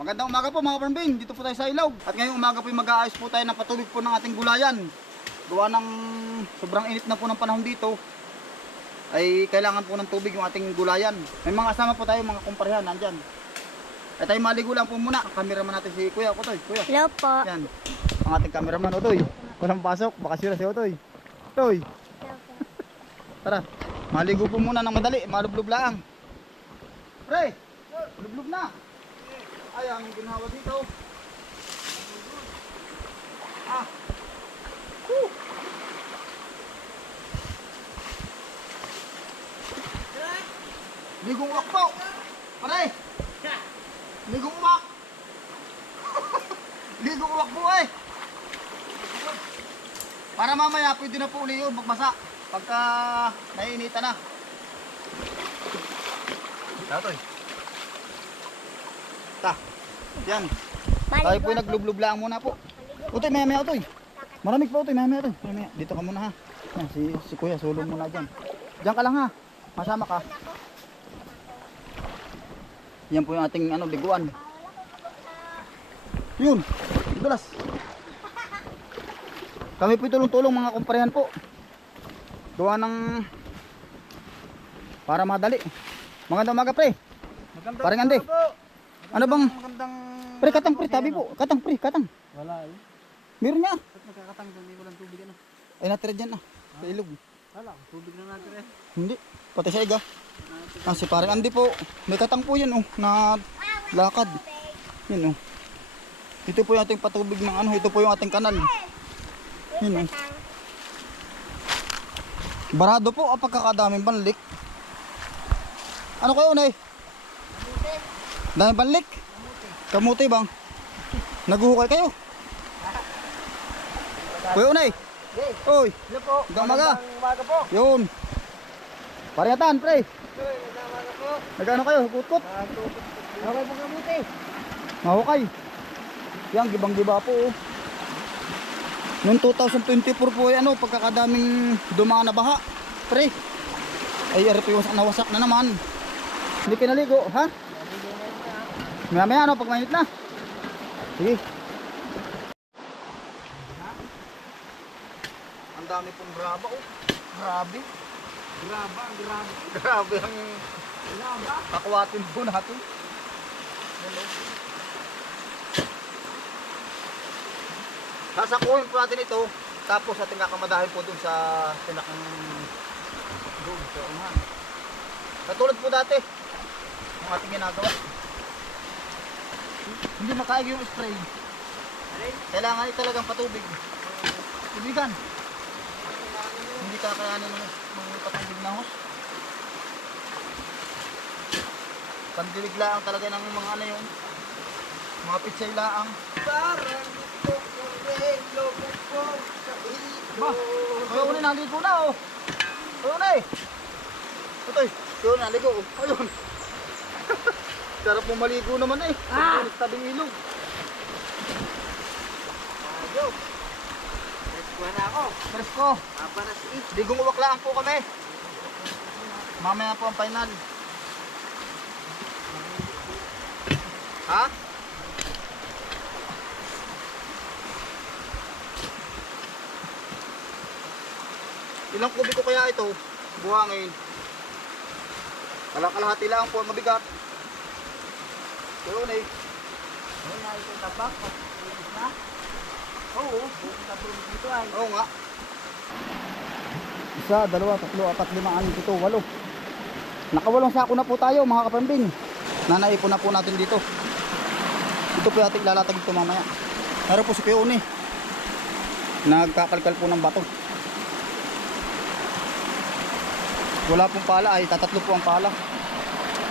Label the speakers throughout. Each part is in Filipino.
Speaker 1: Magandang umaga po mga parmbin, dito po tayo sa Ilog. At ngayong umaga po mag-aayos po tayo ng patubig po ng ating gulayan. Gawa ng sobrang init na po ng panahon dito, ay kailangan po ng tubig yung ating gulayan. May mga asama po tayo, mga kumparehan, nandyan. Ay tayo maligo lang po muna. Ang cameraman natin si Kuya Otoy. Kuya,
Speaker 2: Hello po.
Speaker 1: yan. Ang ating cameraman Otoy. Walang pasok, baka sira si Otoy. Otoy, tara. Maligo po muna ng madali, malublob lang. Pre, lublob na. Ay, ang ginawa dito. Ah. Woo. Ligong uwak po. Pare. Ligong uwak. Ligong uwak po eh. Para mamaya pwede na po uli yun magbasa. Pagka naiinita na. Tatoy. Ta. Yan. Tayo po naglublob lang muna po. Utoy, maya maya utoy. Maramig pa utoy, maya maya utoy. Maya, maya. Dito ka muna ha. Yan, si, si kuya, sulong muna dyan. Diyan ka lang ha. Masama ka. Yan po yung ating ano, liguan. Yun. Dulas. Kami po tulong-tulong mga kumparehan po. Gawa ng para madali. Magandang umaga pre.
Speaker 3: Magandang
Speaker 1: Parang Ande. Ano bang
Speaker 3: Magandang
Speaker 1: pre katang pre tabi po. Katang pre katang.
Speaker 3: Wala eh.
Speaker 1: Meron niya.
Speaker 3: Ba't nakakatang doon? May walang tubig ano?
Speaker 1: Ay natira dyan na. Sa ilog.
Speaker 3: Wala, tubig na natin eh.
Speaker 1: Hindi. Pati sa iga. Ah, si parang Andi po. May katang po yan oh. Na lakad. Yan oh. Ito po yung ating patubig ng ano. Ito po yung ating kanal. Yan oh. Barado po. Apag kakadaming banlik. Ano kayo, Nay? Daming banlik? Kamuti bang? Naguhukay kayo? Kuya Unay. Oy,
Speaker 3: Hello po.
Speaker 1: Magandang umaga.
Speaker 3: Po.
Speaker 1: yun. Parehatan, pre.
Speaker 3: Hey, umaga po.
Speaker 1: Nagano kayo? Kutkot?
Speaker 3: Okay po kamuti.
Speaker 1: Mahukay. Yan, gibang-giba po. oh. Noong 2024 po ay ano, pagkakadaming dumaan na baha. Pre. Ay, RP wasak na wasak na naman. Hindi pinaligo, ha? Maya maya ano, pag mainit na. Sige. Ang dami pong graba, oh. Grabe.
Speaker 3: Graba, ang grabe.
Speaker 1: Grabe ang
Speaker 3: Graba.
Speaker 1: kakwatin po natin. Sasakuhin po natin ito, tapos ating kakamadahin po dun sa pinakang doon sa unahan. Katulad po dati, ang ating ginagawa. Hindi makaig yung spray. Kailangan ito talagang patubig. Tubigan. Hindi kakayanin ng, ng patubig na hos. Pandilig laang talaga ng mga ano yun. Mga pitsay laang.
Speaker 3: Parang gusto ko rin lumubog sa
Speaker 1: Ba,
Speaker 3: ilo.
Speaker 1: Kuya Unay, naligo na oh. Kuya Unay. Ito'y, Kuya Unay, naligo oh. Ayun. Sarap mo maligo naman eh.
Speaker 3: Ah!
Speaker 1: Tabing ilog.
Speaker 3: Ayaw. Reskuha na ako.
Speaker 1: Presko.
Speaker 3: Papa na si Itch.
Speaker 1: Ligong uwak lang po kami. Mamaya po ang final. Ha? Ilang kubiko kaya ito? Buhangin. Kalakalahati lang po, mabigat. Yun eh.
Speaker 3: Ayun na ito tabak. Ilis na. Oo. Pupunta po dito ay.
Speaker 1: Nga. Isa, dalawa, tatlo, apat, lima, anim, pito, walo. Nakawalong sako na po tayo mga kapambing. Nanaipon na po natin dito. Ito po ating lalatag ito mamaya. Meron po si Uni. Nagkakalkal po ng bato. Wala pong pala ay tatatlo po ang pala.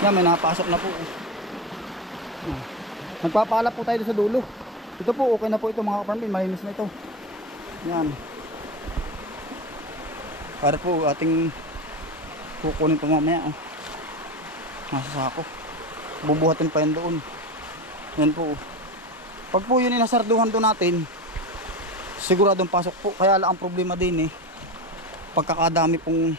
Speaker 1: Yan, may napasok na po. Nagpapala po tayo sa dulo. Ito po, okay na po ito mga kapambing. Malinis na ito. Yan. Para po ating kukunin pa mamaya. Oh. Nasa. Bubuhatin pa yan doon. Yan po. Pag po yun inasarduhan doon natin, siguradong pasok po. Kaya lang ang problema din eh. Pagkakadami pong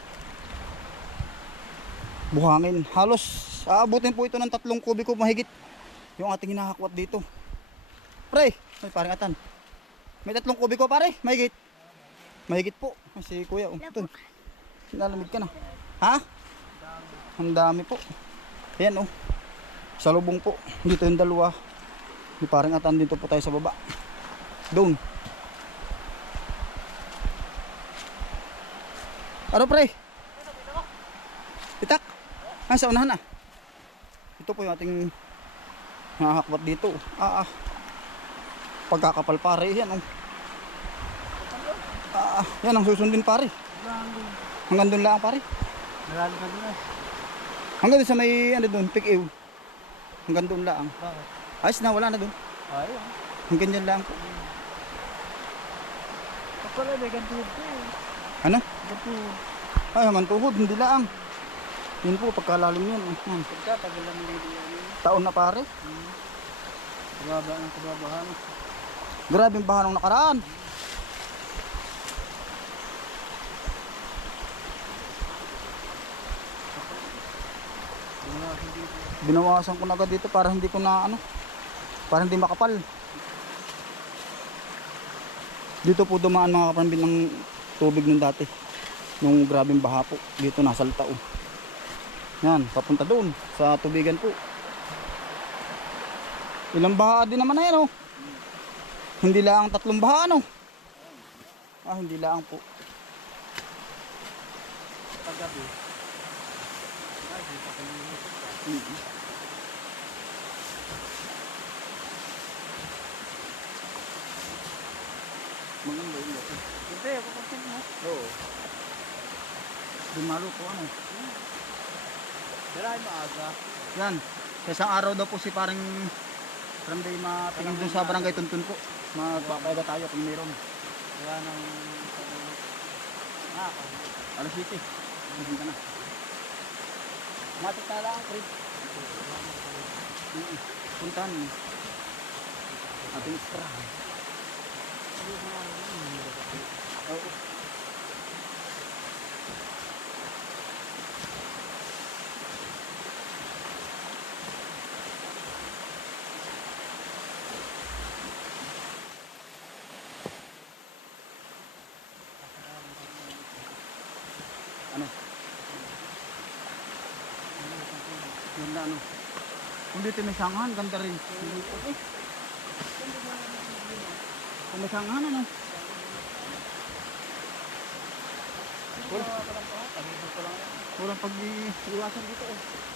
Speaker 1: buhangin. Halos aabutin po ito ng tatlong kubiko mahigit. Yung ating hinahakwat dito. Pre, may parang atan. May tatlong kubiko pare, mahigit. Mahigit po. Ay, si kuya, oh. Ito. Lalamig ka na. Ha? Ang dami po. Ayan oh. Sa lubong po. Dito yung dalawa. May parang atan dito po tayo sa baba. Doon. Ano pre? Itak. Ah, sa unahan ah. Ito po yung ating nakakakwat dito. Ah, ah. Pagkakapal pare. Yan oh. Ah, ah. yan ang susundin pare. Hanggang doon lang pare.
Speaker 3: Malalim ka din eh.
Speaker 1: Hanggang doon sa may ano doon, pick ew. Hanggang doon lang.
Speaker 3: Bakit?
Speaker 1: Ayos na, wala na doon.
Speaker 3: Ayaw.
Speaker 1: Hanggang dyan lang po.
Speaker 3: Kapala may gantuhod ko eh.
Speaker 1: Ano?
Speaker 3: Gantuhod.
Speaker 1: Ay, hanggang tuhod, hindi lang. Yun po, pagkalalim yun. Yan.
Speaker 3: Pagka tagal lang yan.
Speaker 1: Taon na pare.
Speaker 3: Kababa ng kababahan.
Speaker 1: Grabe yung baha nung nakaraan. Binawasan ko na agad dito para hindi ko na ano, para hindi makapal. Dito po dumaan mga kapanbin ng tubig nung dati. Nung grabing baha po. Dito nasa tao. Yan, papunta doon sa tubigan po. Ilang baha din naman na yan oh. Hindi lang tatlong baha ano. Ah, hindi lang po.
Speaker 3: Paggabi. Ay, di pa.
Speaker 1: Mm. Maganda yun.
Speaker 3: Hindi, ako kasi mo.
Speaker 1: Oo. Dumalo po ano.
Speaker 3: Ay maaga.
Speaker 1: Yan. Sa isang araw daw po si parang Randay matingin dun sa barangay Tuntun po. Magpapayada tayo kung meron.
Speaker 3: Wala nang... Ah.
Speaker 1: Alas 7. Hindi ka na. Matutala ang trip. Mm. Puntahan mo. Ating istra. Oo. Na ano. Kung dito may sanghan, ganda rin. Kung may sanghan, ano? Wala pa lang pa. Pag-ibig pa lang. Walang pag-iwasan dito oh.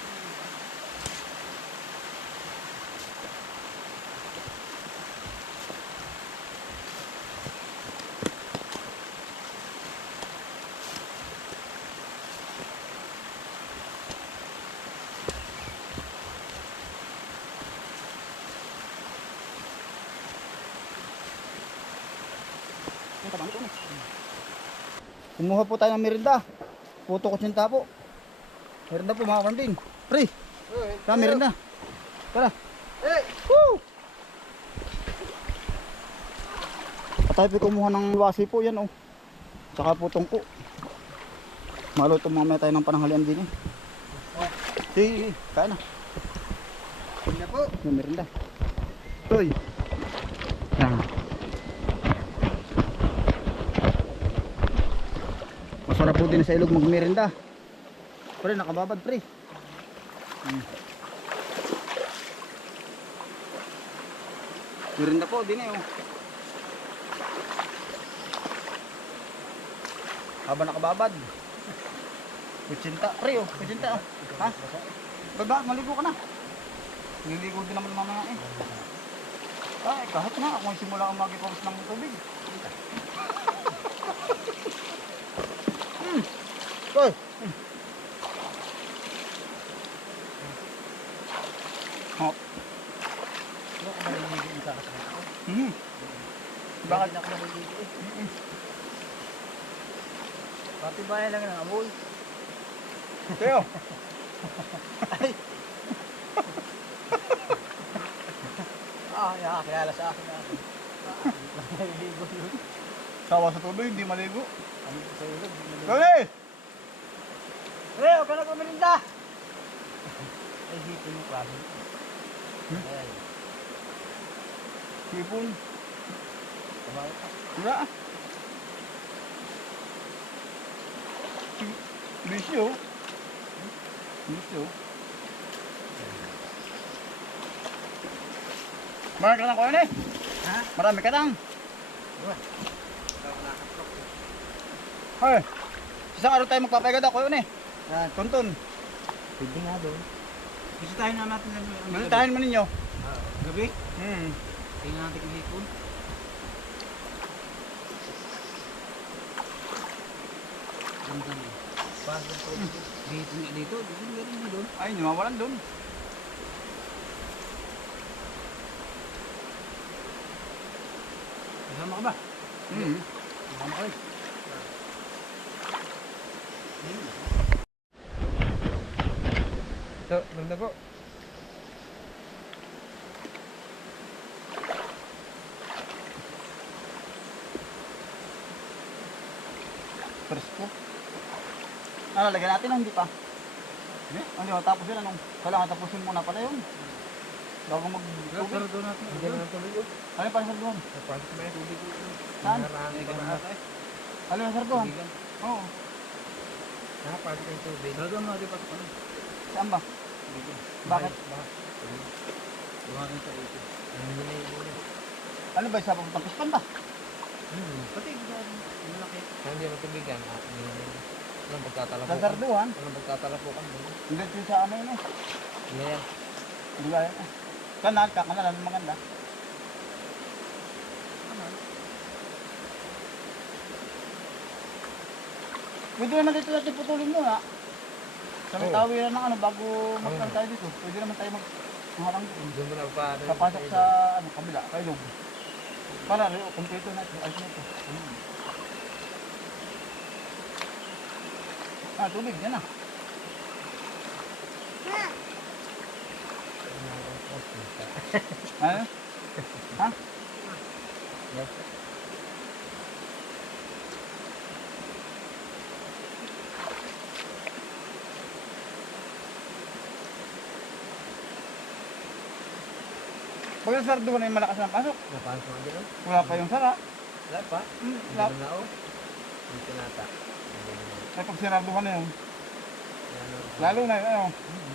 Speaker 1: Kumuha po tayo ng merinda. Puto ko sinta po. Merinda po mga kambing. Pre, ka merinda. Tara.
Speaker 3: Hey!
Speaker 1: Woo! At tayo po kumuha ng wasi po yan oh. Tsaka po. Maluto mamaya tayo ng pananghalian din eh. Sige, kaya na.
Speaker 3: Na po.
Speaker 1: May merinda. Toy. Yan. Po din sa ilog magmerinda. Pre, nakababad pre. Hmm. Po din eh oh. Haba nakababad. Kutsinta. Pre oh, kutsinta oh. Ha? Baba, maligo ka na. Niligo din naman mamaya eh. Ay, kahit na ako simula ang magipawas ng tubig. hmm. Koy. Hmm. Oh.
Speaker 3: Kakasakit ko?
Speaker 1: Hmm.
Speaker 3: Bakit na ako maliligo eh? Pati bayan lang ng amoy.
Speaker 1: Teo.
Speaker 3: Ah, nakakilala sa akin na. Maliligo yun.
Speaker 1: Sawa sa tubig, hindi maligo.
Speaker 3: Ano sa.
Speaker 1: Koy!
Speaker 3: Pre, huwag ka na pumilinda! malaking hipon yung klase.
Speaker 1: Hmm? Sipon. Wala ah. Bisyo. Bisyo. Marami ka lang kuya eh.
Speaker 3: Ha?
Speaker 1: Marami ka lang. Ay. Isang araw tayo magpapagad ako yun eh. Tuntun.
Speaker 3: Pwede nga doon. Bisitahin na natin ang ang
Speaker 1: Malitahin mo ninyo.
Speaker 3: Ah, gabi.
Speaker 1: Hmm.
Speaker 3: Tingnan natin kung hipon. Ganda. Pasok ko dito. Dito nga dito. Dito nga nga doon.
Speaker 1: Ay, nawawalan doon.
Speaker 3: Kasama ka ba?
Speaker 1: Hmm.
Speaker 3: Kasama ka rin.
Speaker 2: So, ganda po.
Speaker 1: Presko. Ano, lagyan natin o hindi pa? Hindi. Ano yun, tapos yun anong? Kailangan tapusin muna pala yun. Bago mag tubig.
Speaker 3: Sarado natin.
Speaker 2: Hindi na tubig ko.
Speaker 1: Ano yung parang sarduhan?
Speaker 2: Napasok na yung tubig ko.
Speaker 1: Saan? Ano yung sarduhan? Oo.
Speaker 2: Nakapasok yung tubig.
Speaker 3: Sarado mo natin ano.
Speaker 1: Saan ba? Bakit?
Speaker 2: Bakit?
Speaker 3: Buhangin sa ito.
Speaker 2: Ano yun na yun?
Speaker 1: Ano ba, isa papuntang pispan ba?
Speaker 2: Hmm.
Speaker 3: Pati. Malaki.
Speaker 2: Kung hindi ah, na pagtatalapo
Speaker 1: Sa sarduhan?
Speaker 2: Walang pagtatalapo kan doon.
Speaker 1: Hindi yun sa ano yun eh.
Speaker 2: Hindi yan.
Speaker 1: Hindi ba yan eh. Kanal, kakanalan maganda. Pwede naman dito natin putulin muna. Sa may
Speaker 2: Oo.
Speaker 1: tawiran ng ano, bago magkaroon tayo dito. Pwede naman tayo mag harang doon.
Speaker 2: Mo na pa.
Speaker 1: Papasok sa ano, kabila, kailog. Para rin, kumpleto na ito. Ayos na ito. Ah, tubig, yan ah. Ano? Ha?
Speaker 2: Yes.
Speaker 1: Pag yung sarduhan ay malakas ng pasok,
Speaker 2: Napasok na din.
Speaker 1: wala pa yung sara.
Speaker 2: Wala pa.
Speaker 1: Hmm,
Speaker 2: Hindi
Speaker 1: wala.
Speaker 2: na oh. Dito nata. Hindi na.
Speaker 1: Ay, pag sinarduhan na yun,
Speaker 2: oh.
Speaker 1: lalo na yun, ano.
Speaker 2: Mhm. Lakas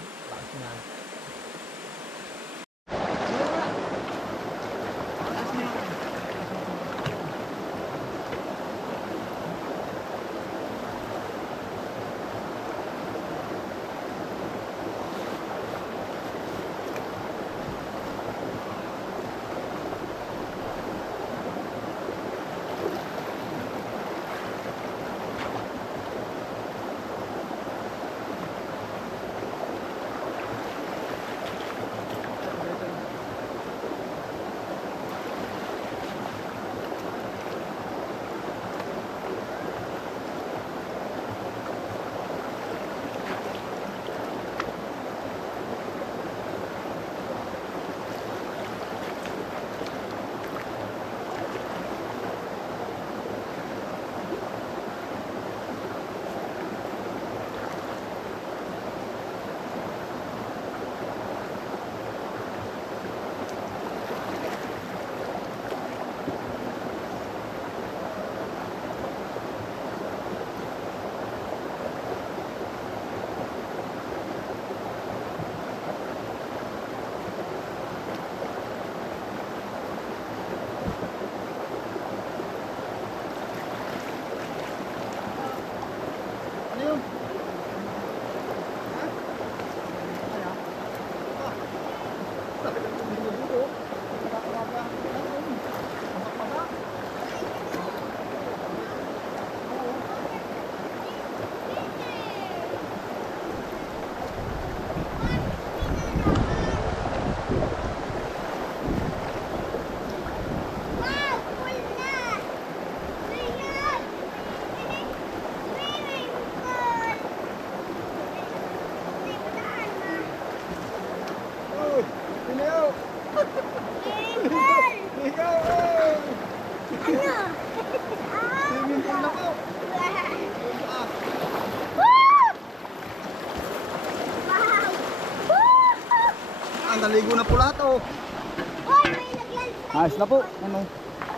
Speaker 1: Ayos na po. Ano?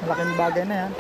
Speaker 1: Malaking bagay na yan.